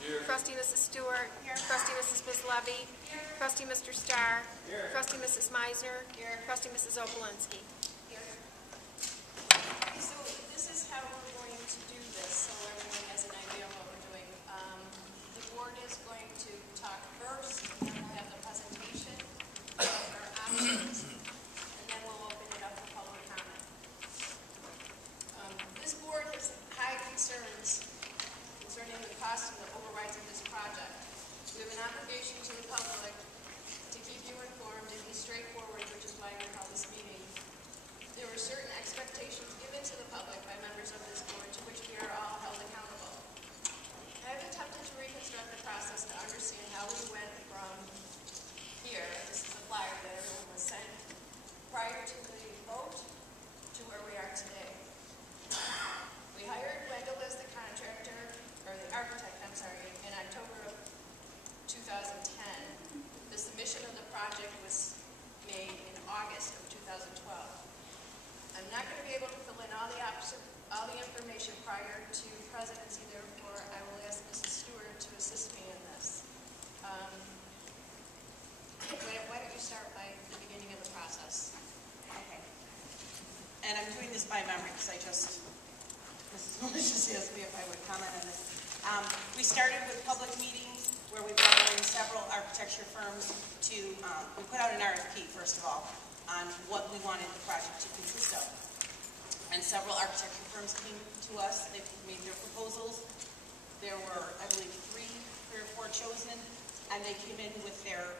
Here. Trustee Mrs. Stewart. Here. Trustee Mrs. Bizlevy. Here. Trustee Mr. Starr. Here. Trustee Mrs. Meisner. Here. Trustee Mrs. Opalinsky. Here. Okay, so this is how we're going to do this, so everyone has an idea of what we're doing. The board is going to talk first, and then we'll have the presentation of our options, and then we'll open it up for public comment. This board has high concerns concerning the cost and the overrides of this project. We have an obligation to the public to keep you informed and be straightforward, which is why we held this meeting. There were certain expectations given to the public by members of this board to which we are all held accountable. I have attempted to reconstruct the process to understand how we went from here, this is a flyer that everyone was sent, prior to the vote to where we are today. We hired Wendell as the contractor, or the architect, I'm sorry, in October of 2010. The submission of the project was made in August of 2012. I'm not going to be able to fill in all the information prior to presidency, therefore I will ask Mrs. Stewart to assist me in this. Why don't you start by the beginning of the process? Okay. And I'm doing this by memory because Mrs. Malicious asked me if I would comment on this. We started with public meetings where we brought in several architecture firms to, we put out an RFP first of all on what we wanted the project to consist of. And several architecture firms came to us, they made their proposals. There were, I believe, three or four chosen, and they came in with their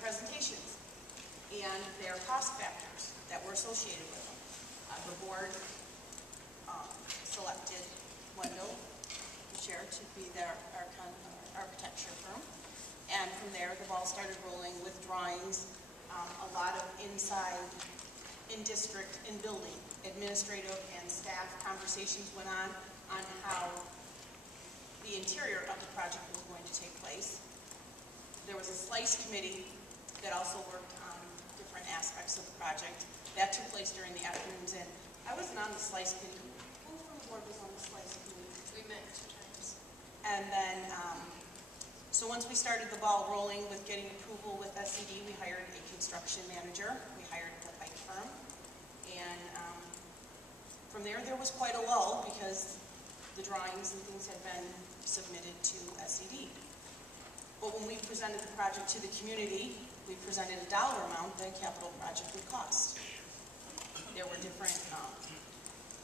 presentations and their cost factors that were associated with them. The board selected Wendell, the chair, to be their architecture firm. And from there, the ball started rolling with drawings, a lot of inside, in-district, in-building, administrative and staff conversations went on how the interior of the project was going to take place. There was a SLICE committee that also worked on different aspects of the project. That took place during the afternoons, and I wasn't on the SLICE committee. Who from the board was on the SLICE committee? We met 2 times. And then, so once we started the ball rolling with getting approval with SCD, we hired a construction manager. We hired the Pike firm. And from there was quite a lull because the drawings and things had been submitted to SCD. But when we presented the project to the community, we presented a dollar amount that a capital project would cost. There were different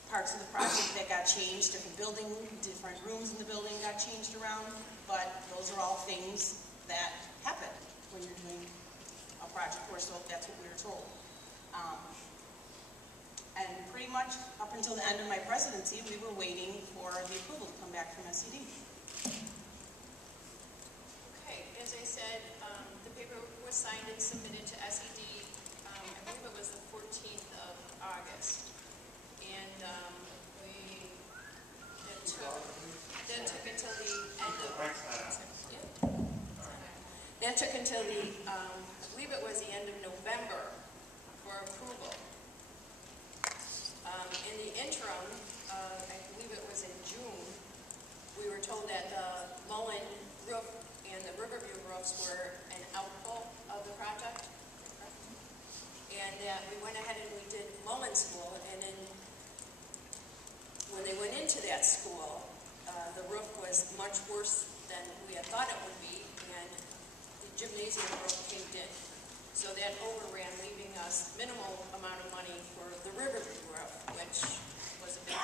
parts of the project that got changed, different rooms in the building got changed around, but those are all things that happen when you're doing a project, or so that's what we were told. And pretty much up until the end of my presidency, we were waiting for the approval to come back from SCD. Okay, as I said, the paperwork was signed and submitted to SCD, I believe it was the 14th of August. And that took until the end of, that took until the, I believe it was the end of November for approval. In the interim, I believe it was in June, we were told that the Mullen roof and the Riverview roofs were an outflow of the project. And we went ahead and we did Mullen School, and then when they went into that school, the roof was much worse than we had thought it would be, and the gymnasium roof caved in. So that overran, leaving us minimal amount of money for the Riverview roof, which was a big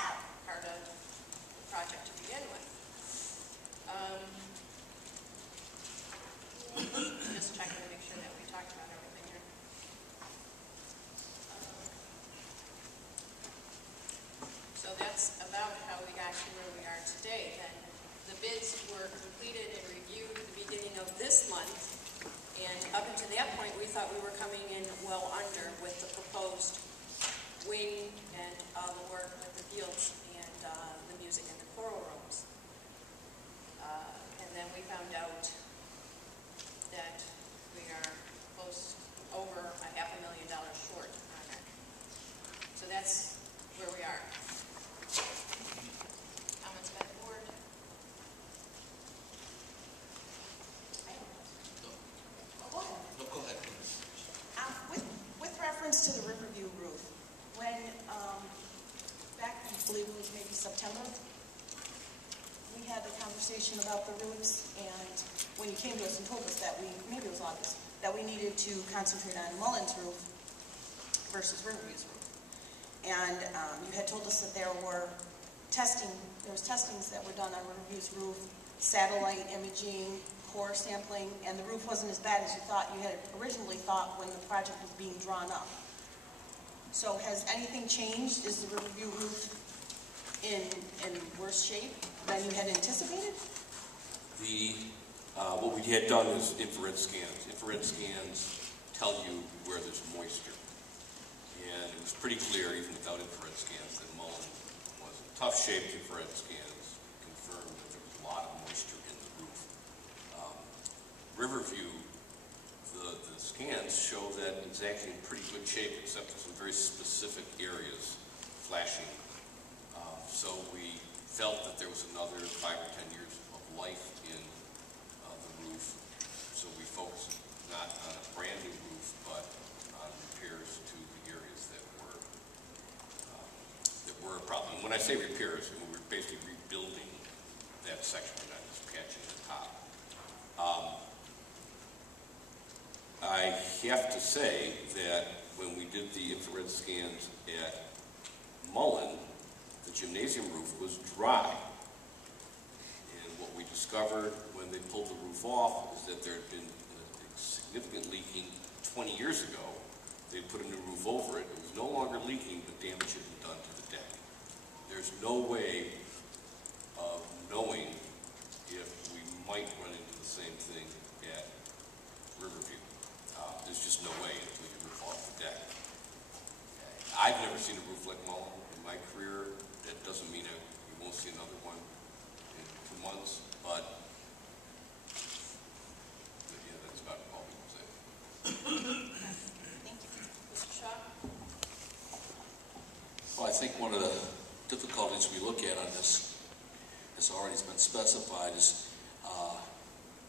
part of the project to begin with. Just checking to make sure that we talked about everything here. So that's about how we got to where we are today. And the bids were completed and reviewed at the beginning of this month. And up until that point, we thought we were coming in well under with the proposed wing and all the work with the fields and the music and the choral rooms. And then we found out that we are close over $500,000 short on it. So that's where we are. Comments by the board? conversation about the roofs, and when you came to us and told us that maybe it was August, that we needed to concentrate on Mullen's roof versus Riverview's roof. And you had told us that there was testings that were done on Riverview's roof, satellite imaging, core sampling, and the roof wasn't as bad as you thought. You had originally thought when the project was being drawn up. So has anything changed? Is the Riverview roof in worse shape than you had anticipated? What we had done is infrared scans. Infrared scans tell you where there's moisture. And it was pretty clear, even without infrared scans, that Mullen was in tough shape. Infrared scans confirmed that there was a lot of moisture in the roof. Riverview, the scans show that it's actually in pretty good shape, except for some very specific areas flashing. So we felt that there was another 5 or 10 years of life in the roof. So we focused not on a brand new roof, but on repairs to the areas that were a problem. When I say repairs, I mean, we're basically rebuilding that section. We're not just patching the top. I have to say that when we did the infrared scans at Mullen, the gymnasium roof was dry. And what we discovered when they pulled the roof off is that there had been significant leaking 20 years ago. They put a new roof over it. It was no longer leaking, but damage had been done to the deck. There's no way of knowing if we might run into the same thing at Riverview. There's just no way until you roof off the deck. I've never seen a roof like Mullen in my career. That doesn't mean you won't see another one in 2 months, but yeah, that's about all we can say. Thank you. Mr. Shaw? Well, I think one of the difficulties we look at on this has already been specified is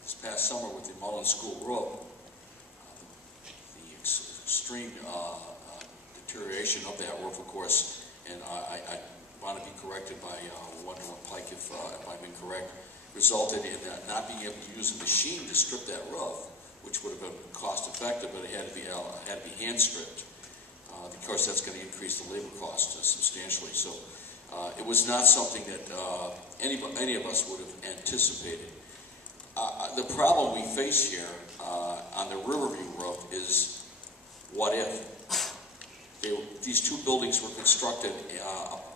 this past summer with the Mullen School roof, the extreme deterioration of that roof, of course, and I want to be corrected by Wendell and Pike if I'm incorrect, resulted in not being able to use a machine to strip that roof, which would have been cost effective, but it had to be hand stripped. Of course, that's going to increase the labor cost substantially. So it was not something that any of us would have anticipated. The problem we face here on the Riverview roof is what if? These two buildings were constructed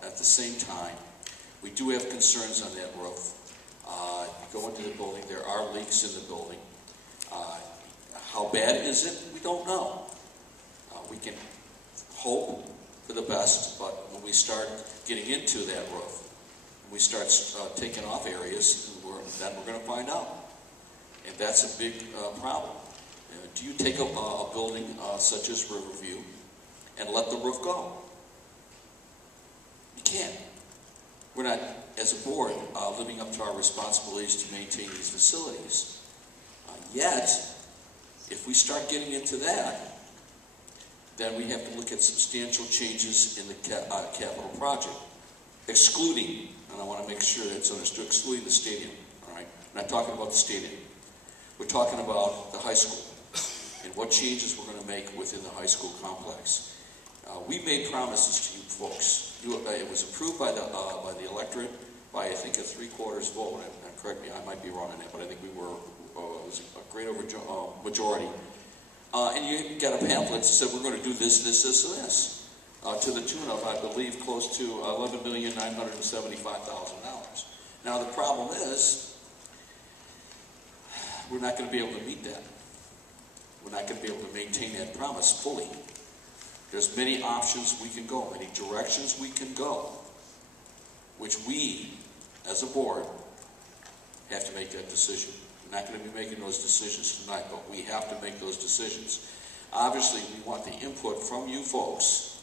at the same time. We do have concerns on that roof. You go into the building, there are leaks in the building. How bad is it? We don't know. We can hope for the best, but when we start getting into that roof, when we start taking off areas, then we're going to find out. And that's a big problem. Do you take a building such as Riverview and let the roof go? You can't. We're not, as a board, living up to our responsibilities to maintain these facilities. Yet, if we start getting into that, then we have to look at substantial changes in the capital project, excluding, and I want to make sure that's understood, excluding the stadium. All right, I'm not talking about the stadium. We're talking about the high school and what changes we're going to make within the high school complex. We made promises to you folks. It was approved by the electorate by, I think, a 3/4 vote. Correct me, I might be wrong on that, but I think it was a great majority. And you got a pamphlet that said we're going to do this, this, this, and this, to the tune of, I believe, close to $11,975,000. Now the problem is, we're not going to be able to meet that. We're not going to be able to maintain that promise fully. There's many options we can go, many directions we can go, which we, as a board, have to make that decision. We're not going to be making those decisions tonight, but we have to make those decisions. Obviously, we want the input from you folks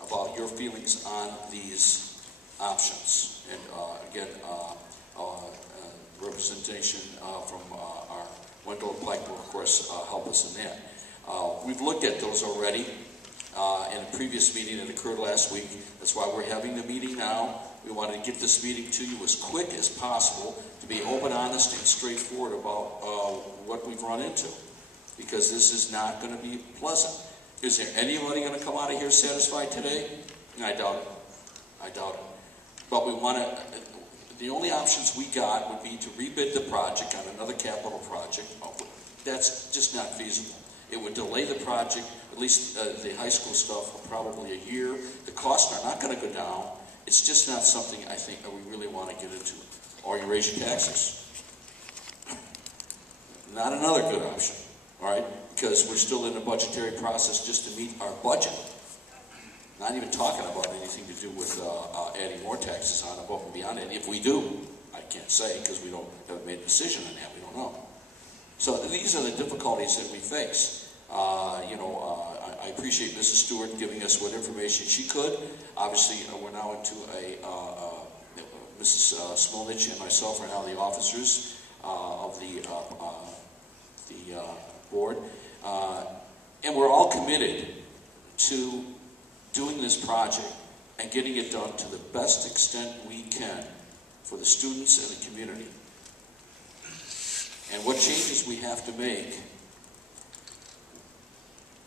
about your feelings on these options. And again, representation from our Wendell and Pike will, of course, help us in that. We've looked at those already. in a previous meeting that occurred last week. That's why we're having the meeting now. We wanted to get this meeting to you as quick as possible to be open, honest, and straightforward about what we've run into, because this is not going to be pleasant. Is there anybody going to come out of here satisfied today? I doubt it. I doubt it. But we want to, the only options we got would be to rebid the project on another capital project. That's just not feasible. It would delay the project, at least the high school stuff, for probably a year. The costs are not going to go down. It's just not something I think that we really want to get into. Or you raise your taxes. Not another good option, all right? Because we're still in the budgetary process just to meet our budget. Not even talking about anything to do with adding more taxes on above and beyond that. If we do, I can't say because we haven't made a decision on that. We don't know. So these are the difficulties that we face. I appreciate Mrs. Stewart giving us what information she could. Obviously, we're now into Mrs. Smolnich and myself are now the officers of the board. And we're all committed to doing this project and getting it done to the best extent we can for the students and the community. And what changes we have to make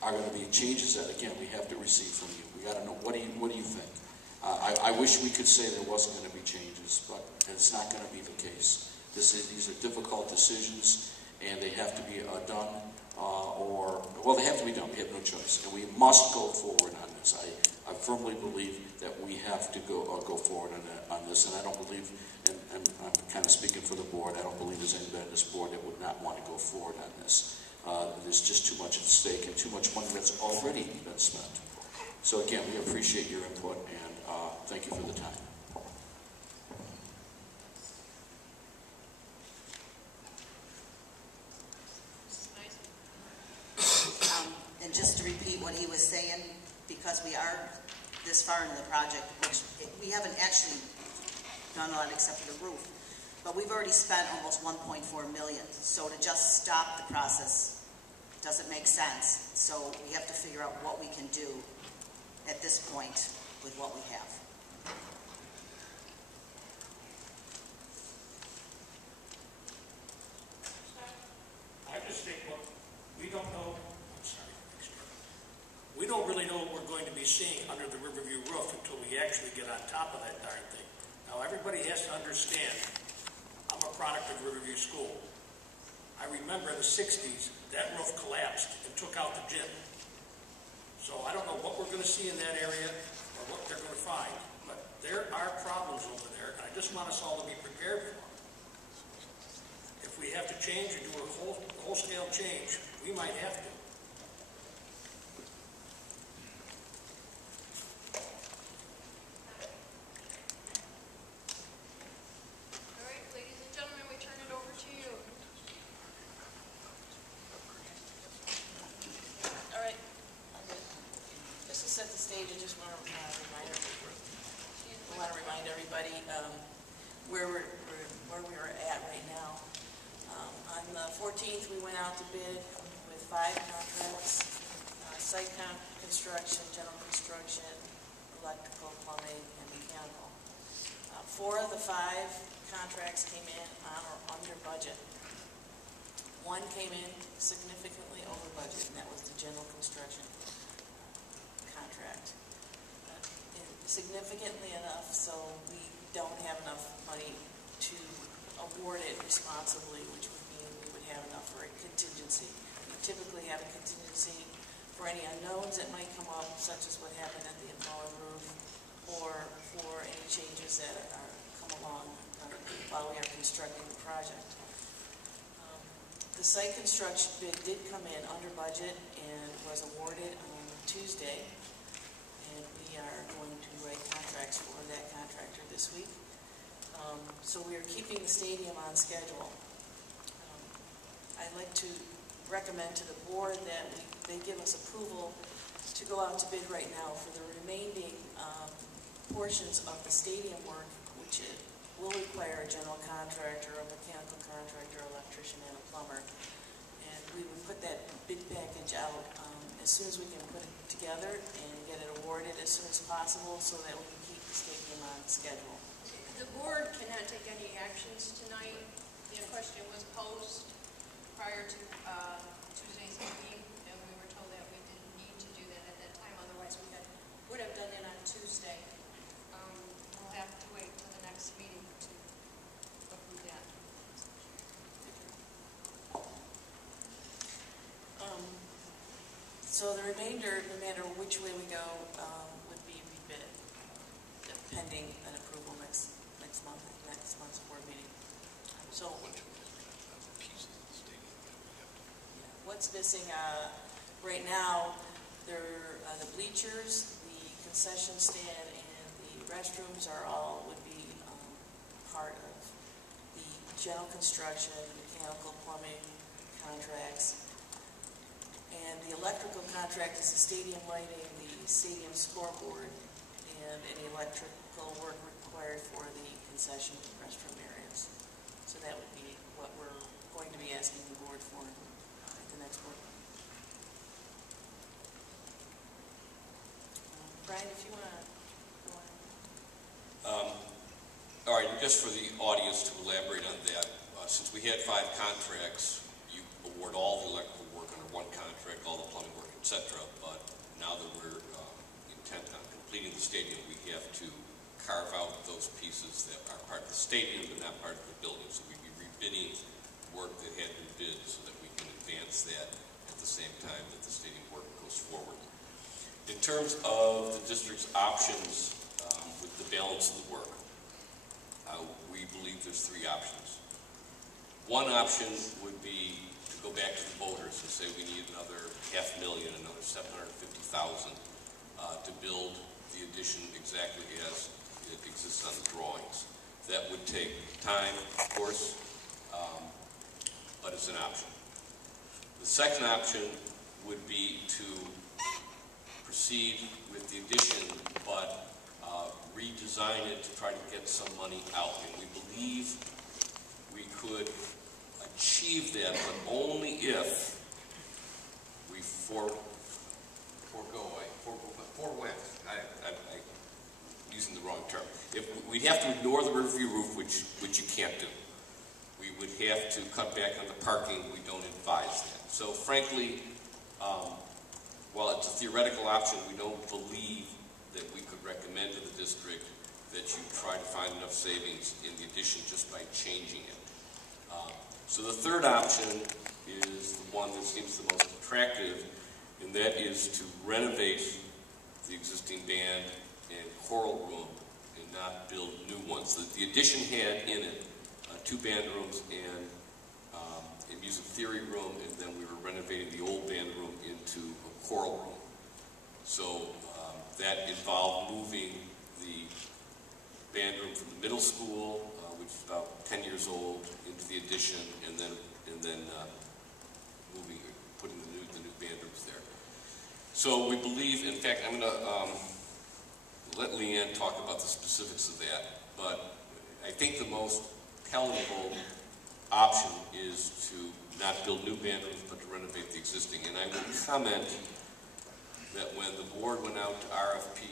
are going to be changes that, again, we have to receive from you. We got to know, what do you think? I wish we could say there wasn't going to be changes, but it's not going to be the case. These are difficult decisions, and they have to be done, they have to be done. We have no choice, and we must go forward on this. I firmly believe that we have to go forward on this, and I don't believe, and I'm kind of speaking for the board, I don't believe there's anybody on this board that would not want to go forward on this. There's just too much at stake and too much money that's already been spent. So again, we appreciate your input, and thank you for the time. And just to repeat what he was saying, because we are this far into the project, which we haven't actually done a lot except for the roof, but we've already spent almost $1.4 million. So to just stop the process doesn't make sense. So we have to figure out what we can do at this point with what we have. I just think, look, we don't know, we don't really know what we're going to be seeing under the Riverview roof until we actually get on top of that darn thing. Now, everybody has to understand, I'm a product of Riverview School. I remember in the 60s, that roof collapsed and took out the gym. So I don't know what we're going to see in that area or what they're going to find, but there are problems over there, and I just want us all to be prepared for them. If we have to change or do a whole-scale change, we might have to. All right, ladies and gentlemen, we turn it over to you. All right. Just to set the stage, I just want to remind everybody where we're at right now. On the 14th, we went out to bid with 5 contracts: site construction, general construction, electrical, plumbing, and mechanical. 4 of the 5 contracts came in on or under budget. 1 came in significantly over budget, and that was the general construction contract. Significantly enough so we don't have enough money to award it responsibly, which would mean we would have enough for a contingency. We typically have a contingency for any unknowns that might come up, such as what happened at the Mullen roof, or for any changes that come along while we are constructing the project. The site construction bid did come in under budget and was awarded on Tuesday, and we are going to write contracts for that contractor this week. So we are keeping the stadium on schedule. I'd like to recommend to the board that they give us approval to go out to bid right now for the remaining portions of the stadium work, which will require a general contractor, a mechanical contractor, electrician, and a plumber. And we would put that bid package out as soon as we can put it together and get it awarded as soon as possible so that we can keep the stadium on schedule. The board cannot take any actions tonight. The question was posed prior to Tuesday's meeting, and we were told that we didn't need to do that at that time, otherwise we would have done it on Tuesday. We'll have to wait till the next meeting to approve that. So the remainder, no matter which way we go, would be rebid, pending an approval next month's board meeting. So what's missing right now? The bleachers, the concession stand, and the restrooms would be part of the general construction, mechanical, plumbing contracts. And the electrical contract is the stadium lighting, the stadium scoreboard, and any electrical work required for the concession and restroom areas. So that would be what we're going to be asking the board for at the next board. Brian, if you want to go on. All right, just for the audience to elaborate on that, since we had 5 contracts, you award all the electrical work under one contract, all the plumbing work, etc. But now that we're intent on completing the stadium, we have to carve out those pieces that are part of the stadium but not part of the building. So we'd be rebidding work that had been bid so that we can advance that at the same time that the stadium work goes forward. In terms of the district's options with the balance of the work, we believe there's 3 options. One option would be to go back to the voters and say we need another $500,000, another $750,000 to build the addition exactly as it exists on the drawings. That would take time, of course, but it's an option. The second option would be to proceed with the addition, but redesign it to try to get some money out. And we believe we could achieve that, but only if we forewent. I'm using the wrong term. If we'd have to ignore the Riverview roof, which you can't do. We would have to cut back on the parking. We don't advise that. So frankly, while it's a theoretical option, we don't believe that we could recommend to the district that you try to find enough savings in the addition just by changing it. So the third option is the one that seems the most attractive, and that is to renovate the existing band and choral room and not build new ones. The addition had in it 2 band rooms and a music theory room, and then we were renovating the old band room into a choral room. So that involved moving the band room from the middle school, which is about 10 years old, into the addition, and then putting the new band rooms there. So we believe, in fact, I'm going to let Leanne talk about the specifics of that, but I think the most palatable option is to not build new band rooms, but to renovate the existing. And I will comment that when the board went out to RFP,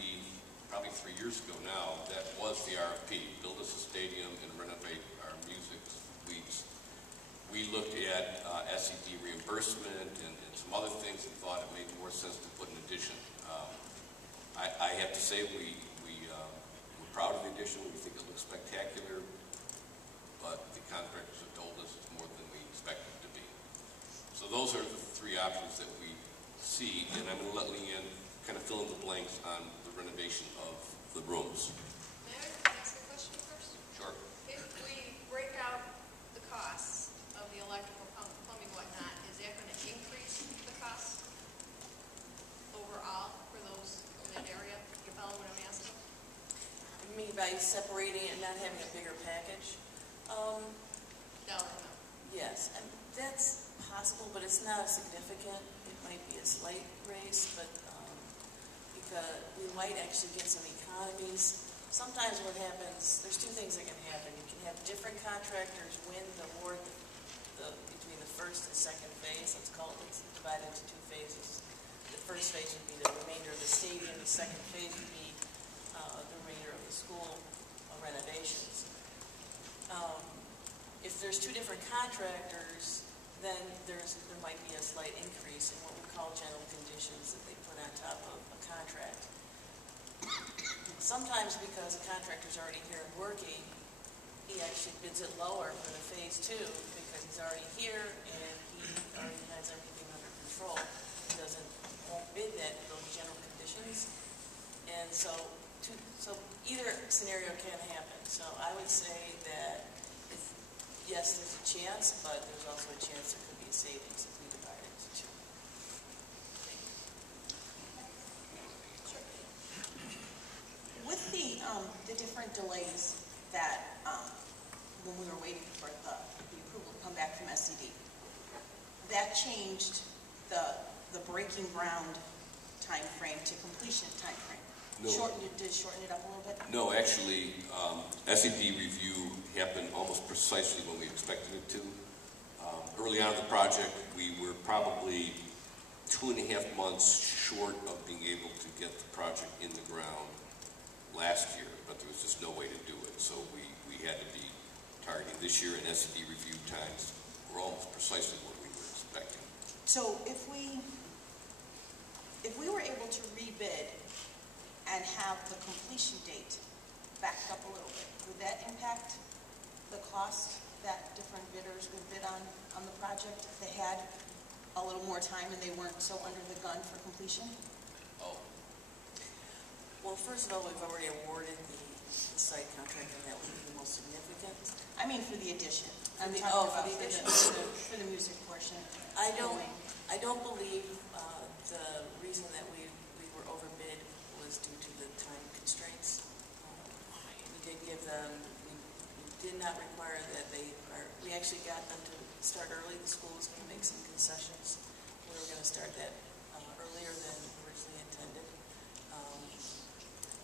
probably 3 years ago now, that was the RFP, build us a stadium and renovate our music suites. We looked at SED reimbursement and some other things and thought it made more sense to put an addition. I have to say we're proud of the addition. We think it looks spectacular, but the contractors have told us it's more than we expected it to be. So those are the 3 options that we see, and I'm going to let Leanne kind of fill in the blanks on the renovation of the rooms. May I ask a question first? Sure. If we break out the costs of the electrical, plumbing, whatnot, is that going to increase the cost overall for that area? You follow what I'm asking? You mean by separating it and not having a bigger package? Dollar amount. Yes, and that's possible, but it's not significant. It might be a slight raise, but because we might actually get some economies. Sometimes what happens, there's 2 things that can happen. You can have different contractors win the award between the first and second phase. It's divided into 2 phases. The first phase would be the remainder of the stadium, the second phase would be the remainder of the school renovations. If there's two different contractors, then there might be a slight increase in what we call general conditions that they put on top of a contract. Sometimes because a contractor's already here and working, he actually bids it lower for the phase two because he's already here and he already has everything under control. He won't bid those general conditions. And so either scenario can happen. So I would say that yes, there's a chance, but there's also a chance there could be a savings if we divide it into two. With the different delays that, when we were waiting for the approval to come back from SCD, that changed the breaking ground time frame to completion time frame. No. Did it shorten it up a little bit? No, actually, SED review happened almost precisely when we expected it to. Early on in the project, we were probably 2.5 months short of being able to get the project in the ground last year, but there was just no way to do it. So we had to be targeting this year, and SED review times were almost precisely what we were expecting. So if we were able to rebid and have the completion date backed up a little bit, would that impact the cost that different bidders would bid on the project if they had a little more time and they weren't so under the gun for completion? Oh, Well, first of all, we've already awarded the site contract, and that would be the most significant. I mean for the addition. I'm For the- talking oh, for about the addition. for the music portion. I don't Going. believe the reason that we were overbid was due to the time constraints. We did give them, we did not require that we actually got them to start early. The school was going to make some concessions. We were going to start that earlier than originally intended.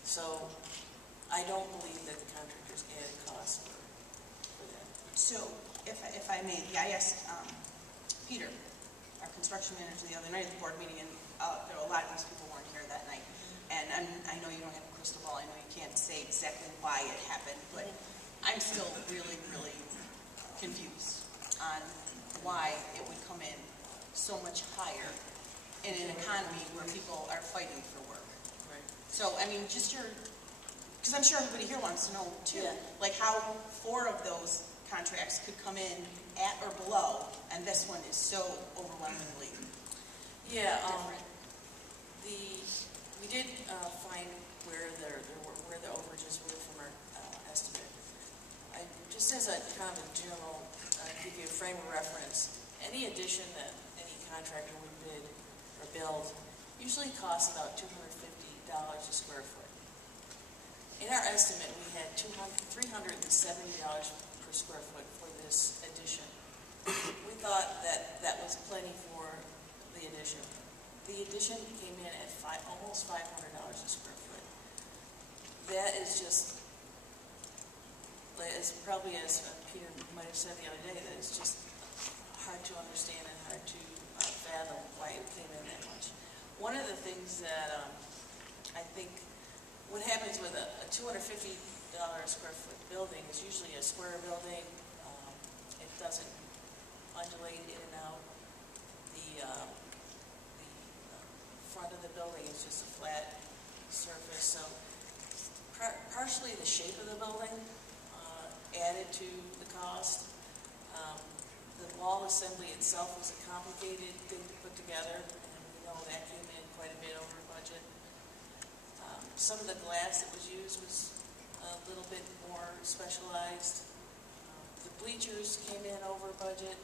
So I don't believe that the contractors added costs for that. So if I may, I asked Peter, our construction manager, the other night at the board meeting, and there were a lot of these people weren't here that night. And I know you don't have a crystal ball. I know you can't say exactly why it happened, but I'm still really, really confused on why it would come in so much higher in an economy where people are fighting for work. Right. So, I mean, just because I'm sure everybody here wants to know too, Yeah. like how 4 of those contracts could come in at or below, and this one is so overwhelmingly Yeah, different. we did find where the overages were from our estimate. Just as a kind of a general, give you a frame of reference, any addition that any contractor would bid or build usually costs about $250 a square foot. In our estimate, we had $370 per square foot for this addition. We thought that was plenty for the addition. The addition came in at almost $500 a square foot. That is just, as probably as Peter might have said the other day, that it's just hard to understand and hard to fathom why it came in that much. One of the things that I think what happens with a $250 a square foot building is usually a square building. It doesn't undulate in and out. The front of the building is just a flat surface. So partially the shape of the building added to the cost. The wall assembly itself was a complicated thing to put together, and we know that came in quite a bit over budget. Some of the glass that was used was a little bit more specialized. The bleachers came in over budget,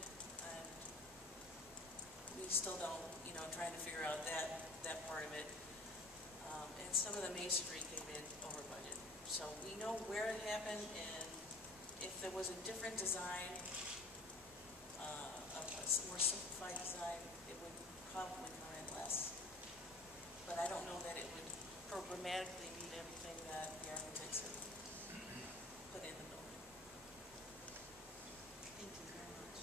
and we still don't, trying to figure out that part of it. And some of the masonry came in over budget. So we know where it happened, and if there was a different design, a more simplified design, it would probably come in less. But I don't know that it would programmatically meet everything that the architects have put in the building. Thank you very much.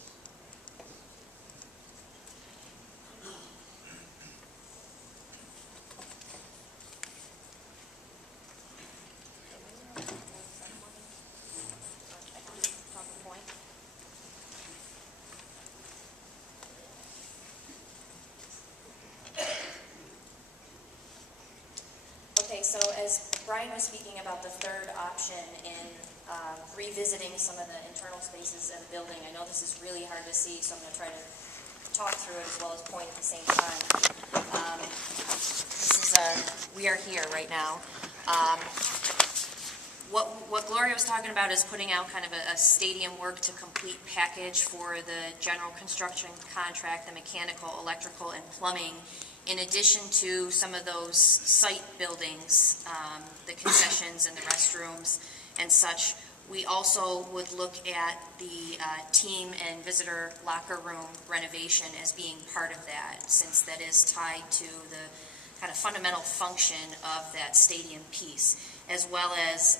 so as Brian was speaking about the third option in revisiting some of the internal spaces of the building, I know this is really hard to see, so I'm going to try to talk through it as well as point at the same time. We are here right now. What Gloria was talking about is putting out kind of a stadium work to complete package for the general construction contract, the mechanical, electrical, and plumbing, in addition to some of those site buildings, the concessions and the restrooms and such. We also would look at the team and visitor locker room renovation as being part of that, since that is tied to the kind of fundamental function of that stadium piece, as well as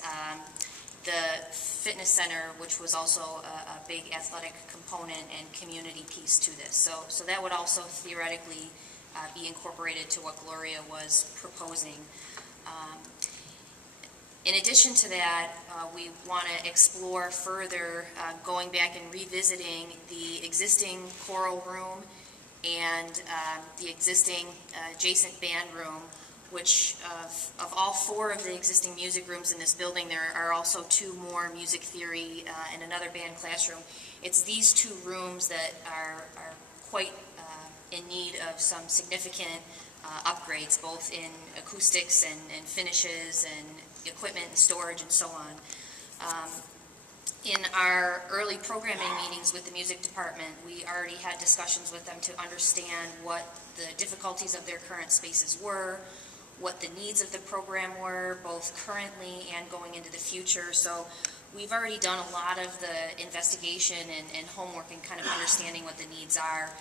the fitness center, which was also a big athletic component and community piece to this. So that would also theoretically be incorporated to what Gloria was proposing. In addition to that, we want to explore further going back and revisiting the existing choral room and the existing adjacent band room, which of all four of the existing music rooms in this building, there are also two more music theory and another band classroom. It's these two rooms that are quite in need of some significant upgrades, both in acoustics and finishes and equipment and storage and so on. In our early programming meetings with the music department, we already had discussions with them to understand what the difficulties of their current spaces were, what the needs of the program were, both currently and going into the future. So we've already done a lot of the investigation and homework and kind of understanding what the needs are.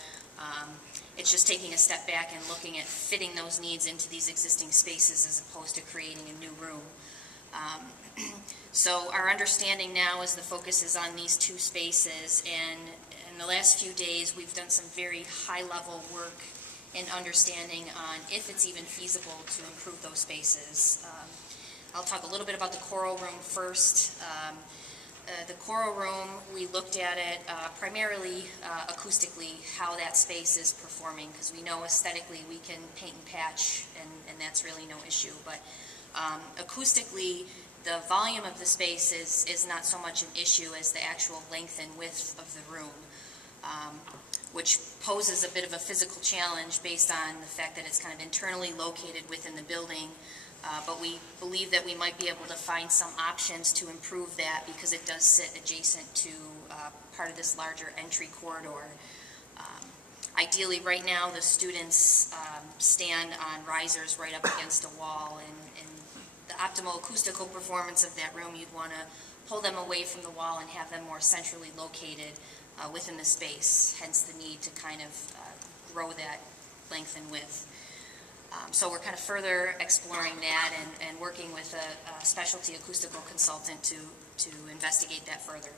It's just taking a step back and looking at fitting those needs into these existing spaces as opposed to creating a new room. So our understanding now is the focus is on these two spaces, and in the last few days we've done some very high-level work in understanding on if it's even feasible to improve those spaces. I'll talk a little bit about the choral room first. The choral room, we looked at it primarily acoustically, how that space is performing, because we know aesthetically we can paint and patch, and that's really no issue. But acoustically, the volume of the space is not so much an issue as the actual length and width of the room, which poses a bit of a physical challenge based on the fact that it's kind of internally located within the building. But we believe that we might be able to find some options to improve that because it does sit adjacent to part of this larger entry corridor. Ideally, right now, the students stand on risers right up against a wall, and the optimal acoustical performance of that room, you'd want to pull them away from the wall and have them more centrally located within the space, hence the need to kind of grow that length and width. So we're kind of further exploring that and working with a specialty acoustical consultant to investigate that further.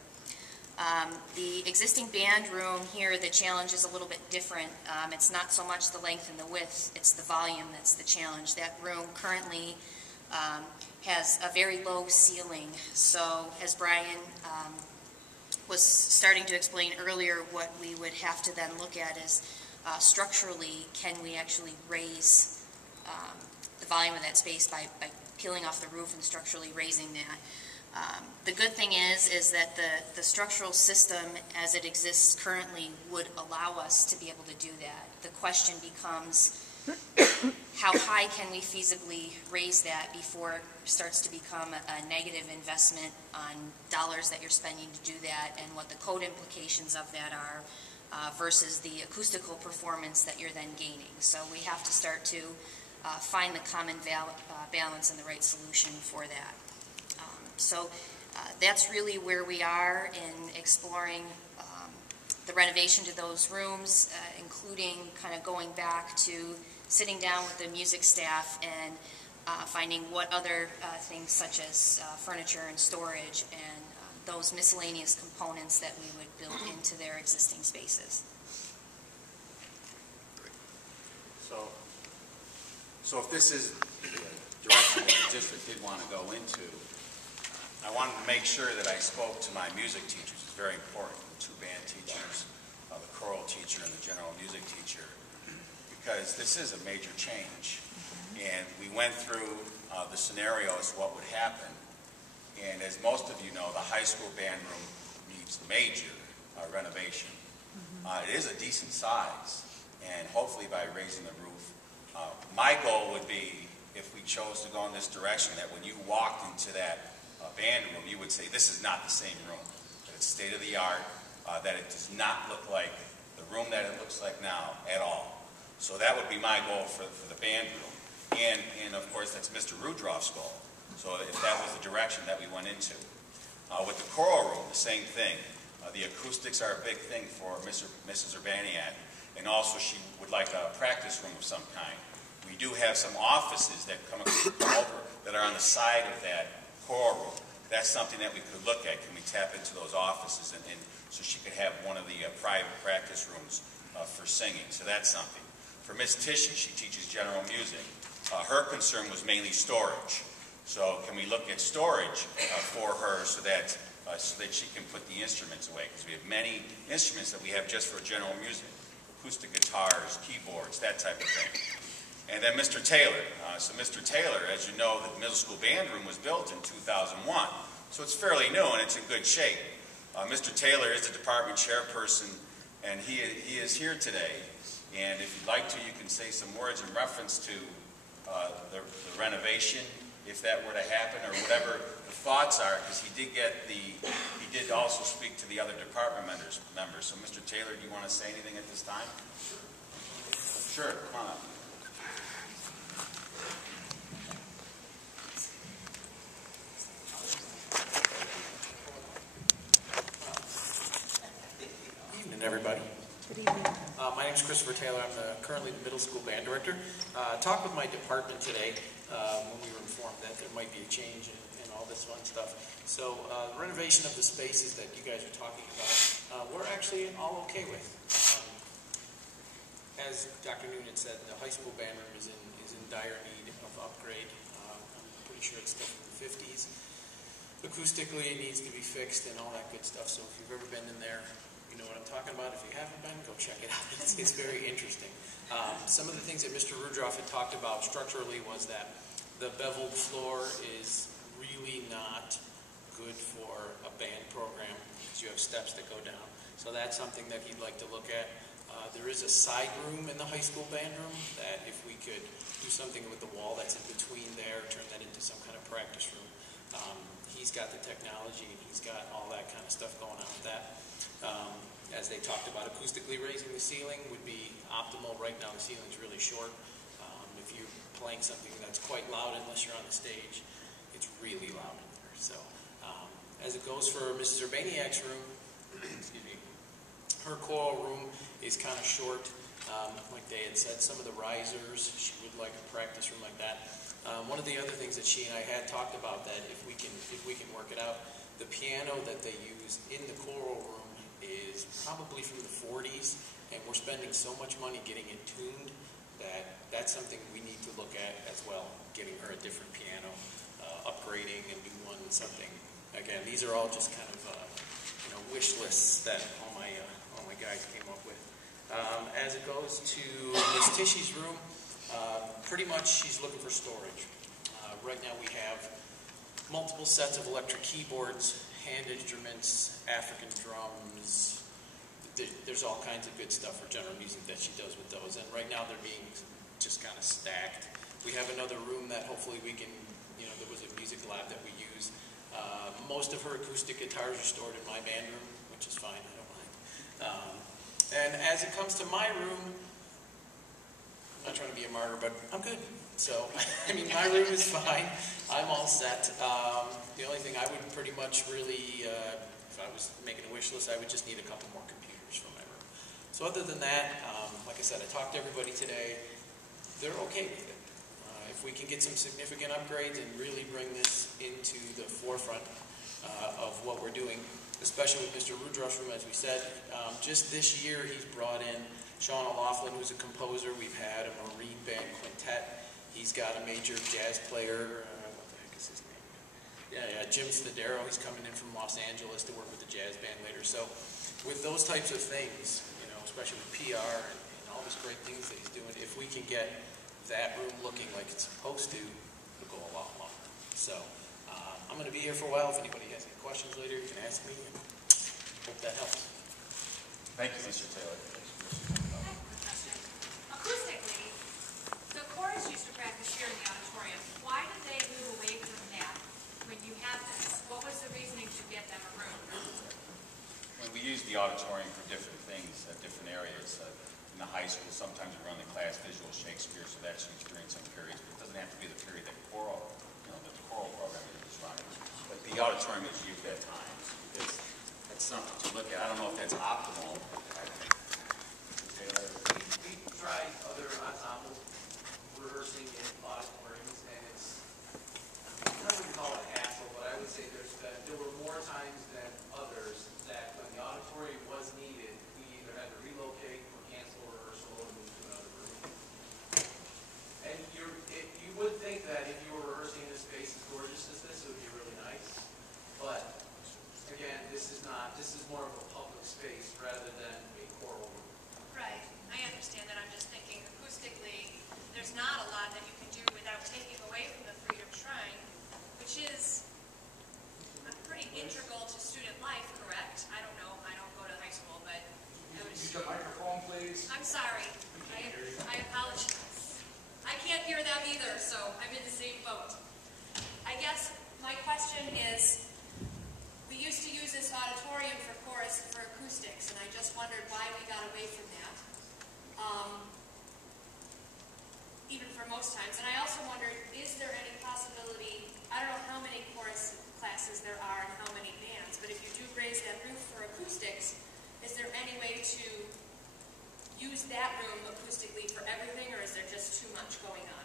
The existing band room here, the challenge is a little bit different. It's not so much the length and the width, it's the volume that's the challenge. That room currently has a very low ceiling. So as Brian was starting to explain earlier, what we would have to then look at is structurally, can we actually raise the volume of that space by peeling off the roof and structurally raising that. The good thing is that the structural system as it exists currently would allow us to be able to do that. The question becomes, how high can we feasibly raise that before it starts to become a negative investment on dollars that you're spending to do that, and what the code implications of that are versus the acoustical performance that you're then gaining. So we have to start to find the common balance and the right solution for that. So that's really where we are in exploring the renovation to those rooms, including kind of going back to sitting down with the music staff and finding what other things such as furniture and storage and those miscellaneous components that we would build into their existing spaces. So if this is the direction that the district did want to go into, I wanted to make sure that I spoke to my music teachers. It's very important, the two band teachers, the choral teacher, and the general music teacher, because this is a major change. And we went through the scenarios, what would happen. And as most of you know, the high school band room needs major renovation. It is a decent size, and hopefully by raising the roof, my goal would be, if we chose to go in this direction, that when you walked into that band room, you would say, this is not the same room, that it's state-of-the-art, that it does not look like the room that it looks like now at all. So that would be my goal for the band room. And of course, that's Mr. Rudroff's goal. So if that was the direction that we went into. With the choral room, the same thing. The acoustics are a big thing for Mrs. Urbaniak, and also she would like a practice room of some kind. We do have some offices that come over that are on the side of that choral room. That's something that we could look at. Can we tap into those offices and so she could have one of the private practice rooms for singing? So that's something. For Miss Tishy, she teaches general music. Her concern was mainly storage. So can we look at storage for her so that she can put the instruments away? Because we have many instruments that we have just for general music. Acoustic guitars, keyboards, that type of thing. And then Mr. Taylor. So Mr. Taylor, as you know, the middle school band room was built in 2001. So it's fairly new and it's in good shape. Mr. Taylor is the department chairperson, and he is here today. And if you'd like to, you can say some words in reference to the renovation, if that were to happen, or whatever the thoughts are, because he did also speak to the other department members. So Mr. Taylor, do you want to say anything at this time? Sure, come on up. Evening, everybody. Good evening. My name is Christopher Taylor. I'm currently the middle school band director. Talked with my department today when we were informed that there might be a change and all this fun stuff. So the renovation of the spaces that you guys are talking about, we're actually all okay with. As Dr. Noonan said, the high school band room is in dire need of upgrade. I'm pretty sure it's still from the 50s. Acoustically, it needs to be fixed and all that good stuff. So if you've ever been in there, you know what I'm talking about. If you haven't been, go check it out. It's very interesting. Some of the things that Mr. Rudroff had talked about structurally was that the beveled floor is really not good for a band program because you have steps that go down. So that's something that he'd like to look at. There is a side room in the high school band room that if we could do something with the wall that's in between there, turn that into some kind of practice room. He's got the technology and he's got all that kind of stuff going on with that. As they talked about, acoustically raising the ceiling would be optimal. Right now the ceiling's really short. If you're playing something that's quite loud, unless you're on the stage, it's really loud in there. So as it goes for Mrs. Urbaniak's room, excuse me, her choral room is kind of short. Like they had said, some of the risers, she would like a practice room like that. One of the other things that she and I had talked about, that if we can work it out, the piano that they use in the choral room is probably from the 40s, and we're spending so much money getting it tuned that that's something we need to look at as well, getting her a different piano, upgrading a new one, something. Again, these are all just kind of wish lists that all my guys came up with. As it goes to Miss Tishy's room, pretty much she's looking for storage. Right now we have multiple sets of electric keyboards, hand instruments, African drums. There's all kinds of good stuff for general music that she does with those. And right now they're being just kind of stacked. We have another room that hopefully we can, there was a music lab that we use. Most of her acoustic guitars are stored in my band room, which is fine, I don't mind. And as it comes to my room, I'm not trying to be a martyr, but I'm good. So, my room is fine. I'm all set. The only thing I would pretty much really, if I was making a wish list, I would just need a couple more computers for my room. So other than that, like I said, I talked to everybody today. They're okay with it. If we can get some significant upgrades and really bring this into the forefront of what we're doing, especially with Mr. Rudroff's room, as we said, just this year he's brought in Sean O'Laughlin, who's a composer. We've had a Marine Band Quintet. He's got a major jazz player, what the heck is his name? Yeah, Jim Stadero. He's coming in from Los Angeles to work with the jazz band later. So with those types of things, especially with PR and all these great things that he's doing, if we can get that room looking like it's supposed to, it'll go a lot longer. So I'm going to be here for a while. If anybody has any questions later, you can ask me, and hope that helps. Thank you, Mr. Taylor. Acoustically, the chorus used to practice here in the auditorium. Why did they move away from that when you have this? What was the reasoning to get them a room? When we use the auditorium for different things, different areas, in the high school, sometimes we run the class visual Shakespeare, so that's used during some periods, but it doesn't have to be the period that choral, that the choral program is running. But the auditorium is used at times. It's something to look at. I don't know if that's optimal. Taylor? We tried other ensemble rehearsing in auditoriums, and it's, I wouldn't call it a hassle, but I would say there were more times than others that when the auditorium was needed, we either had to relocate or cancel rehearsal and move to another room. And you would think that if you were rehearsing in a space as gorgeous as this, it would be really nice. But again, this is more of a public space rather than a choral room. Right. I understand that. I'm just thinking acoustically, there's not a lot that you can do without taking away from the Freedom Shrine, which is pretty integral to student life, correct? I don't know. I don't go to high school, but I would Use the microphone, please. I'm sorry. I apologize. I can't hear them either, so I'm in the same boat. I guess my question is, we used to use this auditorium for chorus for acoustics, and I just wondered why we got away from that, even for most times. And I also wondered, is there any possibility, I don't know how many chorus classes there are and how many bands, but if you do raise that roof for acoustics, is there any way to use that room acoustically for everything, or is there just too much going on?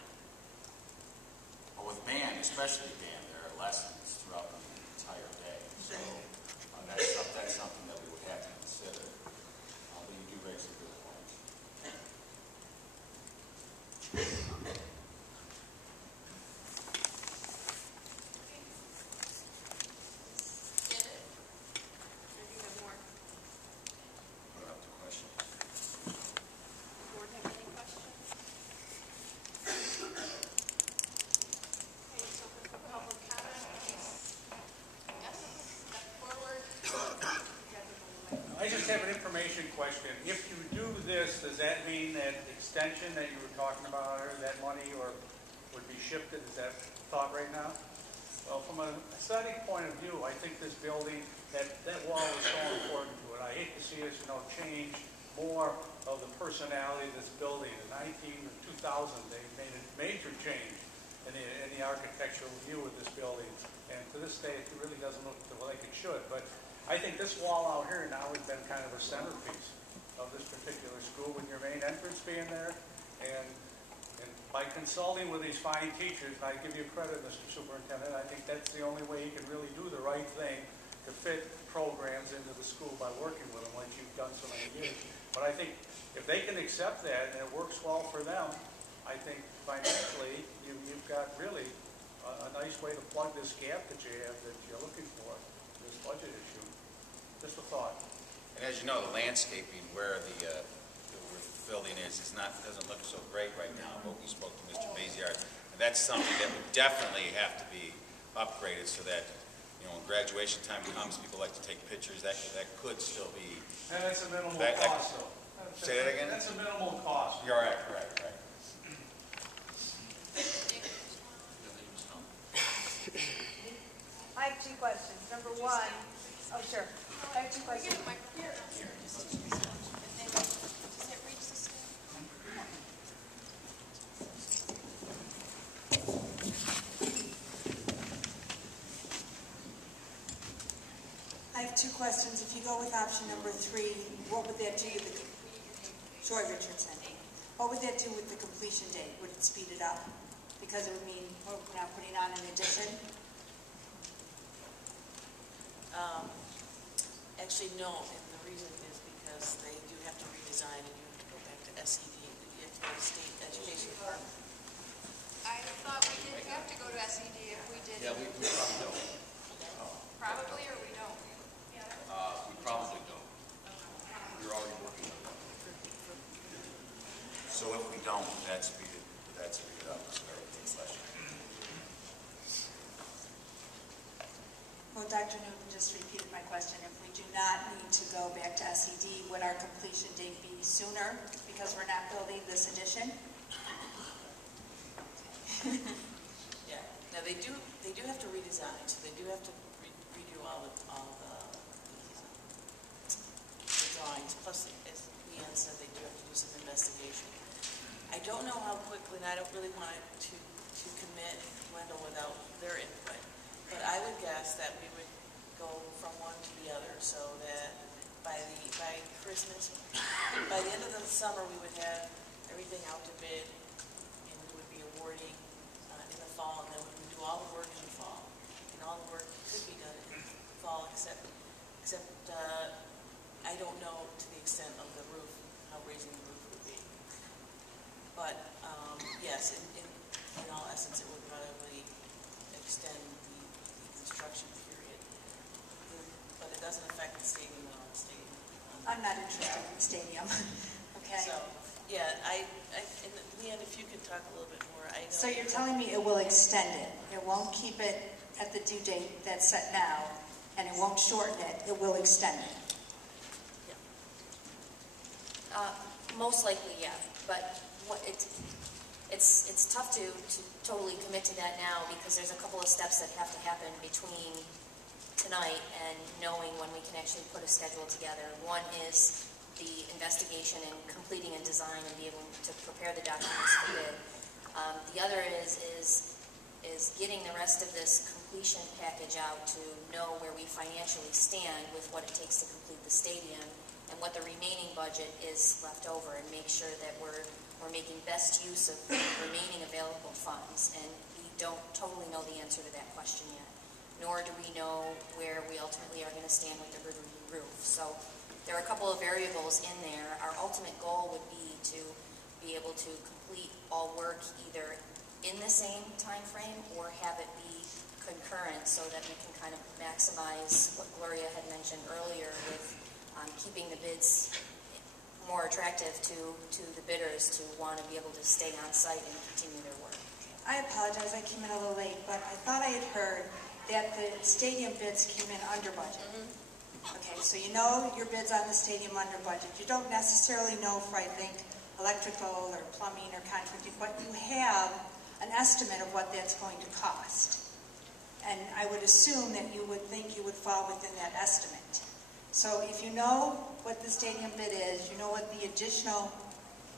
Well, with band, especially band, there are lessons throughout the entire day. So that's something that we would have to consider. But you do raise a good point. Get it? Or do you have more? Put up the question. Board have any questions? Okay, so for public comment, please. Yes, step forward. I just have an information question. If you do this, does that mean that extension that you were talking about, or that money or would be shifted? Is that thought right now? Well, from an aesthetic point of view, I think this building, that wall is so important to it. I hate to see us, change more of the personality of this building. In 2000, they made a major change in the architectural view of this building. And to this day, it really doesn't look like it should. But I think this wall out here now has been kind of a centerpiece of this particular school, with your main entrance being there. And by consulting with these fine teachers, and I give you credit, Mr. Superintendent, I think that's the only way you can really do the right thing to fit programs into the school, by working with them like you've done so many years. But I think if they can accept that and it works well for them, I think financially you've got really a nice way to plug this gap that you have that you're looking for, this budget issue. Just a thought. And as you know, the landscaping where the building doesn't look so great right now, but we spoke to Mr. Maziard, and that's something that would definitely have to be upgraded so that, when graduation time comes, people like to take pictures. That could still be. And that's a minimal cost, though. Say that again? That's a minimal cost. You're right. I have two questions. Number one, oh, sure. I have two questions. I have two questions. If you go with option number 3, what would that do with Joy Richardson? What would that do with the completion date? Would it speed it up? Because it would mean we're not putting on an addition? Actually, no, and the reason is because they do have to redesign and you have to go back to SED, you have to go to state education department. I thought we didn't have to go to SED if we did. Yeah, we probably don't. Probably, or we don't? We probably don't. We're already working on that. So if we don't, would that that speed it up as we did last year. Well, Dr. Newton just repeated my question. If we do not need to go back to SED, would our completion date be sooner because we're not building this addition? Yeah, now they do have to redesign, so they do have to redo all the drawings, plus, as Leanne said, they do have to do some investigation. I don't know how quickly, and I don't really want to commit Wendell without their input, but I would guess that we would go from one to the other, so that by Christmas, by the end of the summer, we would have everything out to bid, and we would be awarding in the fall, and then we would do all the work in the fall, and all the work could be done in the fall, except I don't know to the extent of the roof, how raising the roof would be. But yes, in all essence, it would probably extend the construction period. But it doesn't affect the stadium at all. I'm not interested in the stadium. Okay. So, yeah, and Leanne, if you could talk a little bit more. So you're telling me it will extend it. It won't keep it at the due date that's set now, and it won't shorten it. It will extend it. Most likely, yeah, but it's tough to totally commit to that now because there's a couple of steps that have to happen between tonight and knowing when we can actually put a schedule together. One is the investigation and completing a design and be able to prepare the documents for bid. The other is getting the rest of this completion package out to know where we financially stand with what it takes to complete the stadium and what the remaining budget is left over, and make sure that we're making best use of the remaining available funds. And we don't totally know the answer to that question yet, nor do we know where we ultimately are going to stand with the Riverview roof. So there are a couple of variables in there. Our ultimate goal would be to be able to complete all work either in the same time frame or have it be concurrent, so that we can kind of maximize what Gloria had mentioned earlier with keeping the bids more attractive to the bidders to want to be able to stay on site and continue their work. I apologize, I came in a little late, but I thought I had heard that the stadium bids came in under budget. Okay, so you know your bids on the stadium under budget. You don't necessarily know for, I think, electrical or plumbing or contracting, but you have an estimate of what that's going to cost. And I would assume that you would think you would fall within that estimate. So if you know what the stadium bid is, you know what the additional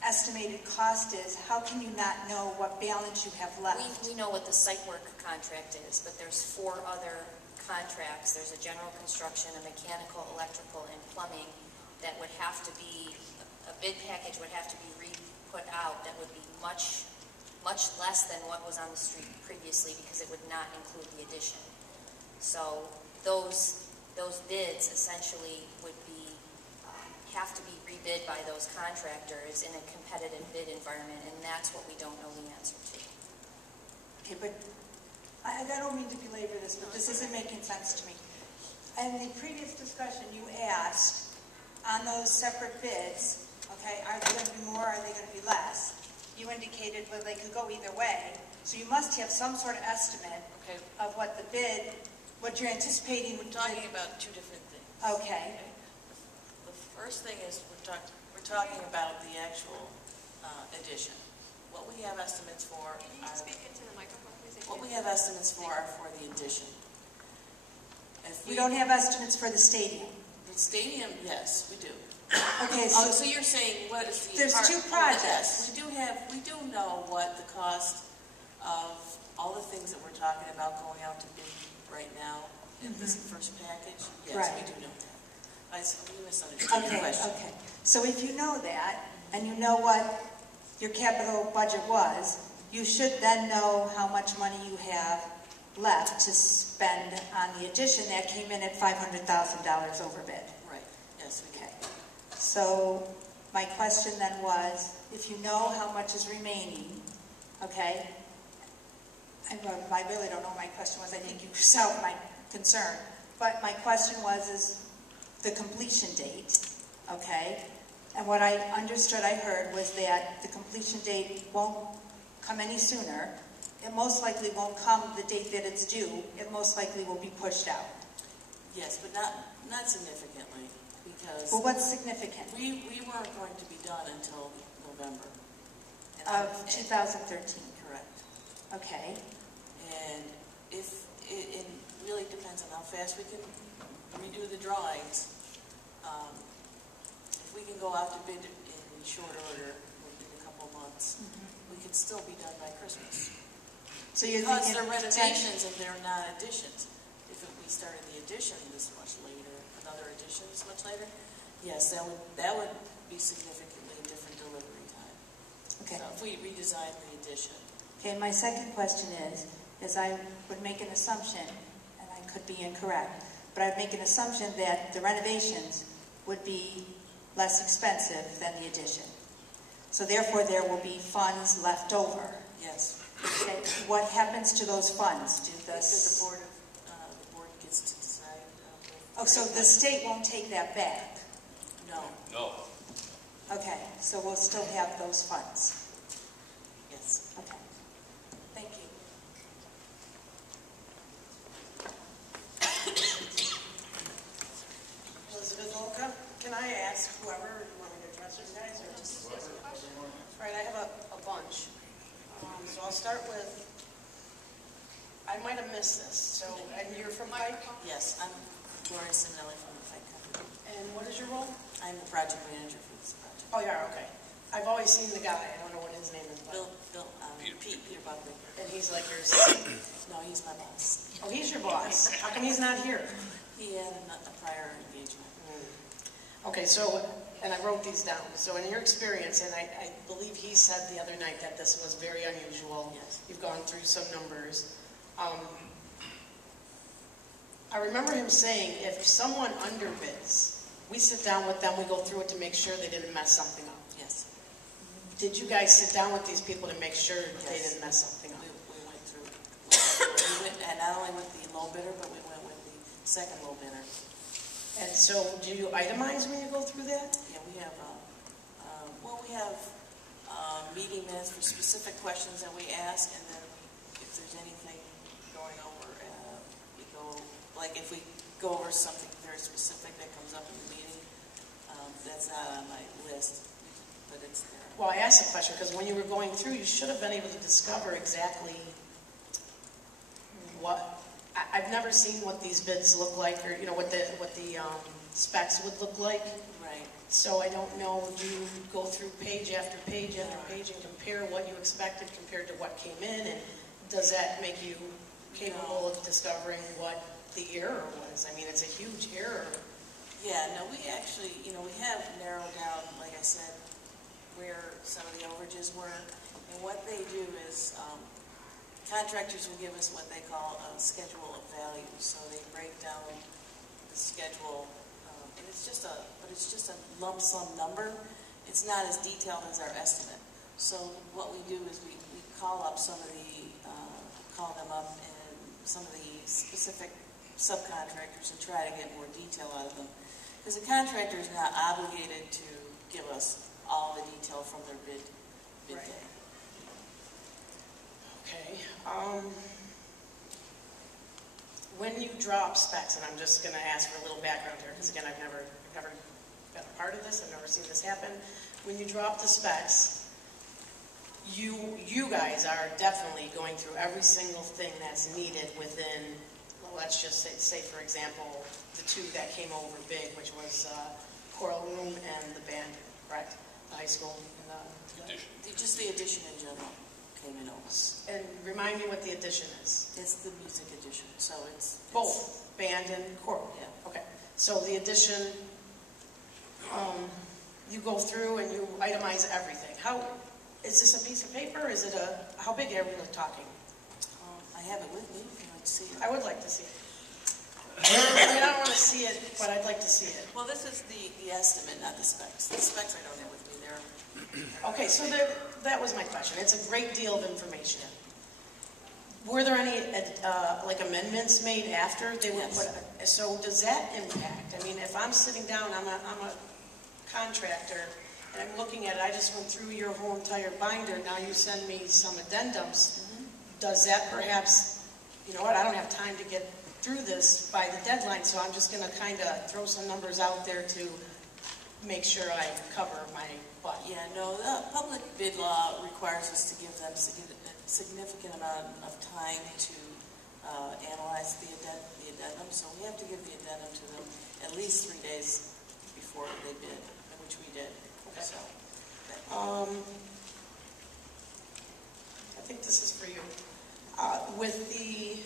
estimated cost is, how can you not know what balance you have left? We know what the site work contract is, but there's 4 other contracts. There's a general construction, a mechanical, electrical, and plumbing that would have to be, a bid package would have to be put out that would be much less than what was on the street previously, because it would not include the addition. So those bids essentially would be have to be rebid by those contractors in a competitive bid environment, and that's what we don't know the answer to. Okay, but I don't mean to belabor this, but this isn't making sense to me. In the previous discussion, you asked on those separate bids, okay, are they going to be more, are they going to be less? You indicated, well, they could go either way. So you must have some sort of estimate of what the bid, what you're anticipating. We're talking about 2 different things. Okay. The first thing is we're talking about the actual addition. What we have estimates for are, Speak into the microphone, please. What we have estimates for are for the addition. We don't have estimates for the stadium. The stadium, yes, we do. Okay, so you're saying what is the there's 2 projects. Yes, we do know what the cost of all the things that we're talking about going out to bid right now in this first package. Yes, right. We do know that. We misunderstood the question. Okay. So if you know that, and you know what your capital budget was, you should then know how much money you have left to spend on the addition that came in at $500,000 over bid. Right. Yes, we can. So my question then was, if you know how much is remaining, okay, I really don't know what my question was. I think you solved my concern. But my question is the completion date, okay? And what I understood I heard was that the completion date won't come any sooner, it most likely won't come the date that it's due. It most likely will be pushed out. Yes, but not significantly, because Well, what's significant? we weren't going to be done until November. Of 2013. Correct. Okay. And if, it really depends on how fast we can redo the drawings. If we can go out to bid in short order, within a couple of months, we could still be done by Christmas. So you're Because thinking they're renovations and they're not additions. If we started the addition this much later, another addition this much later, yes, that would be significantly different delivery time. Okay. So if we redesign the addition. Okay, my second question is I would make an assumption, and I could be incorrect, but I'd make an assumption that the renovations would be less expensive than the addition. So therefore, there will be funds left over. Yes. Okay, what happens to those funds? The board gets to decide. Oh, so the state won't take that back? No. No. Okay, so we'll still have those funds? Yes. Okay. Thank you. Elizabeth Olka, can I ask whoever, you want me to address you guys, or just? All right, I have a bunch. So I'll start with, I might have missed this, so, and you're from Pike? Yes, I'm Gloria Simonelli from the Pike Company. And what is your role? I'm the project manager for this project. Oh, yeah, okay. I've always seen the guy, I don't know what his name is, but. Peter Buckley. And he's like yours. No, he's my boss. Oh, he's your boss. How come he's not here? He had a prior engagement. Okay, so, and I wrote these down. So in your experience, and I believe he said the other night that this was very unusual. Yes. You've gone through some numbers. I remember him saying if someone underbids, we sit down with them, we go through it to make sure they didn't mess something up. Yes. Did you guys sit down with these people to make sure they didn't mess something up? We went through. We went, and not only with the low bidder, but we went with the second low bidder. And so, do you itemize when you go through that? Yeah, we have, we have meeting minutes for specific questions that we ask, and then if there's anything going over, we go, like if we go over something very specific that comes up in the meeting, that's not on my list, but it's there. Well, I asked the question because when you were going through, you should have been able to discover exactly what. I've never seen what these bids look like, or what the specs would look like. Right. So I don't know. Do you go through page after page after page and compare what you expected compared to what came in, and does that make you capable of discovering what the error was? I mean, it's a huge error. Yeah. No, we actually, we have narrowed down, like I said, where some of the overages were, and what they do is. Contractors will give us what they call a schedule of values. So they break down the schedule, and it's just a lump sum number. It's not as detailed as our estimate. So what we do is we call up some of call them up and some of the specific subcontractors and try to get more detail out of them. Because the contractor is not obligated to give us all the detail from their bid Right. day. Okay. When you drop specs, and I'm just going to ask for a little background here, because again, I've never been a part of this. I've never seen this happen. When you drop the specs, you guys are definitely going through every single thing that's needed within. Well, let's just say for example, the two that came over big, which was Coral Room and the band, correct? The high school and the Addition. Just the addition in general came in over. And remind me what the addition is. It's the music edition, so it's Both, band and choral? Yeah. Okay, so the addition, you go through and you itemize everything. Is this a piece of paper? How big are we talking? I have it with me, if you'd like to see it. I would like to see it. I don't want to see it, but I'd like to see it. Well, this is the estimate, not the specs. The specs I don't have with me there. Okay, so that was my question. It's a great deal of information. Were there any amendments made after they were put? So does that impact? I mean, if I'm sitting down, I'm a contractor, and I'm looking at it, I just went through your whole entire binder, now you send me some addendums. Does that perhaps, you know what, I don't have time to get through this by the deadline, so I'm just going to kind of throw some numbers out there to make sure I cover my butt. Yeah, no, the public bid law requires us to give them significant amount of time to analyze the addendum, so we have to give the addendum to them at least 3 days before they bid, which we did. Okay. So, I think this is for you. With the,